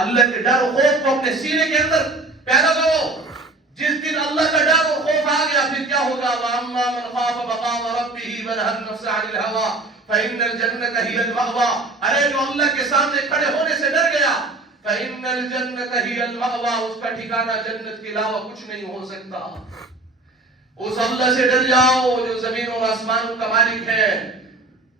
اللہ کے ڈر و خوف کو اپنے سینے کے اندر پیدا کرو. جس دن اللہ کا ڈر اور خوف آ گیا پھر کیا ہوگا؟ وَأَمَّا مَنْ خَافَ مَقَامَ رَبِّهِ وَنَهَى النَّفْسَ عَنِ الْهَوَىٰ فَإِنَّ الْجَنَّةَ هِيَ الْمَأْوَىٰ. ارے جو اللہ کے سامنے کھڑے ہونے سے ڈر گیا، فَإِنَّ الْجَنَّةَ هِيَ الْمَأْوَىٰ، اس کا ٹھکانہ جنت کے علاوہ کچھ نہیں ہو سکتا. اس اللہ سے ڈر جاؤ جو زمین اور آسمانوں کا مالک ہے.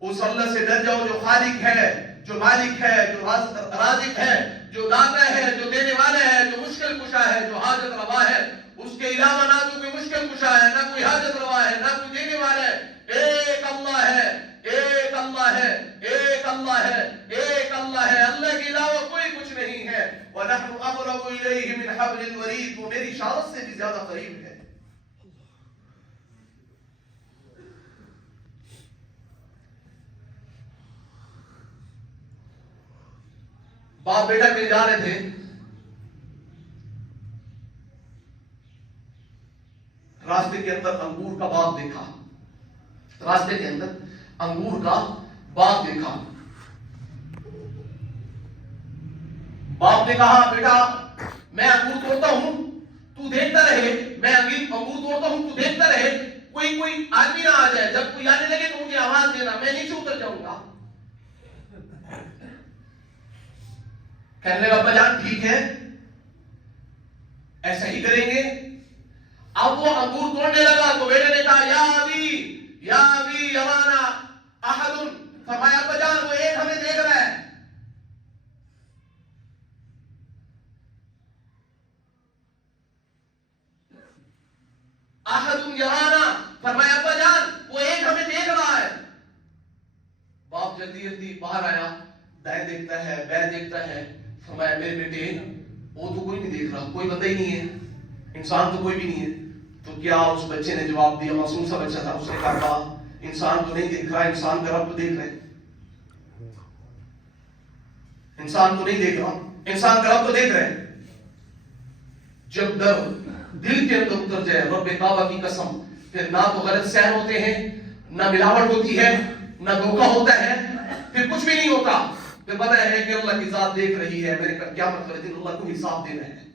اس اللہ سے ڈر جاؤ جو خالق ہے، جو مالک ہے، جو رازق ہے، جو داتا ہے، جو دینے والا ہے، جو مشکل کشا ہے، جو حاجت روا ہے. اس کے علاوہ نہ تو کوئی مشکل کشا ہے، نہ کوئی حاجت روا ہے، نہ کوئی دینے والا ہے. ایک اللہ ہے، ایک اللہ ہے، ایک اللہ ہے، ایک اللہ ہے. اللہ کے علاوہ کوئی کچھ نہیں ہے. وَنَحْنُ أَقْرَبُ إِلَيْهِ مِنْ حَبْلِ الْوَرِيدِ، وہ میری اشارت سے بھی زیادہ قریب ہے. باپ بیٹا کہیں جا رہے تھے، راستے کے اندر انگور کا باغ دیکھا. راستے کے اندر انگور کا باغ دیکھا. باپ نے کہا بیٹا میں انگور توڑتا ہوں تو دیکھتا رہے، میں انگور توڑتا ہوں تو دیکھتا رہے، کوئی آدمی نہ آ جائے. جب کوئی آنے لگے تو مجھے آواز دینا، میں نیچے اتر جاؤں گا. کہنے لگا ابا جان ٹھیک ہے ایسا ہی کریں گے. اب وہ انگور توڑنے لگا تو بیٹے نے کہا یا ابی یرانا احد، فرمایا ابا جان وہ ایک ہمیں دیکھ رہا ہے. احد یرانا، فرمایا ابا جان وہ ایک ہمیں دیکھ رہا ہے. باپ جلدی جلدی باہر آیا، دائیں دیکھتا ہے بائیں دیکھتا ہے. فرمایا میرے بیٹے وہ تو کوئی نہیں دیکھ رہا، کوئی بندہ ہی نہیں ہے، انسان تو کوئی بھی نہیں ہے. تو کیا اس بچے نے جواب دیا، معصوم سا بچہ تھا، اس نے کہا انسان تو نہیں دیکھ رہا، انسان کا رب تو دیکھ رہے. انسان تو نہیں دیکھ رہا، انسان کا رب تو دیکھ رہے. جب دل کے اندر اتر جائے رب کعبہ کی قسم، پھر نہ تو غلط سہن ہوتے ہیں، نہ ملاوٹ ہوتی ہے، نہ دھوکہ ہوتا ہے، پھر کچھ بھی نہیں ہوتا. پھر پتہ ہے کہ اللہ کی ذات دیکھ رہی ہے، میرے کیا مطلب ہے، اللہ کو حساب دینا ہے.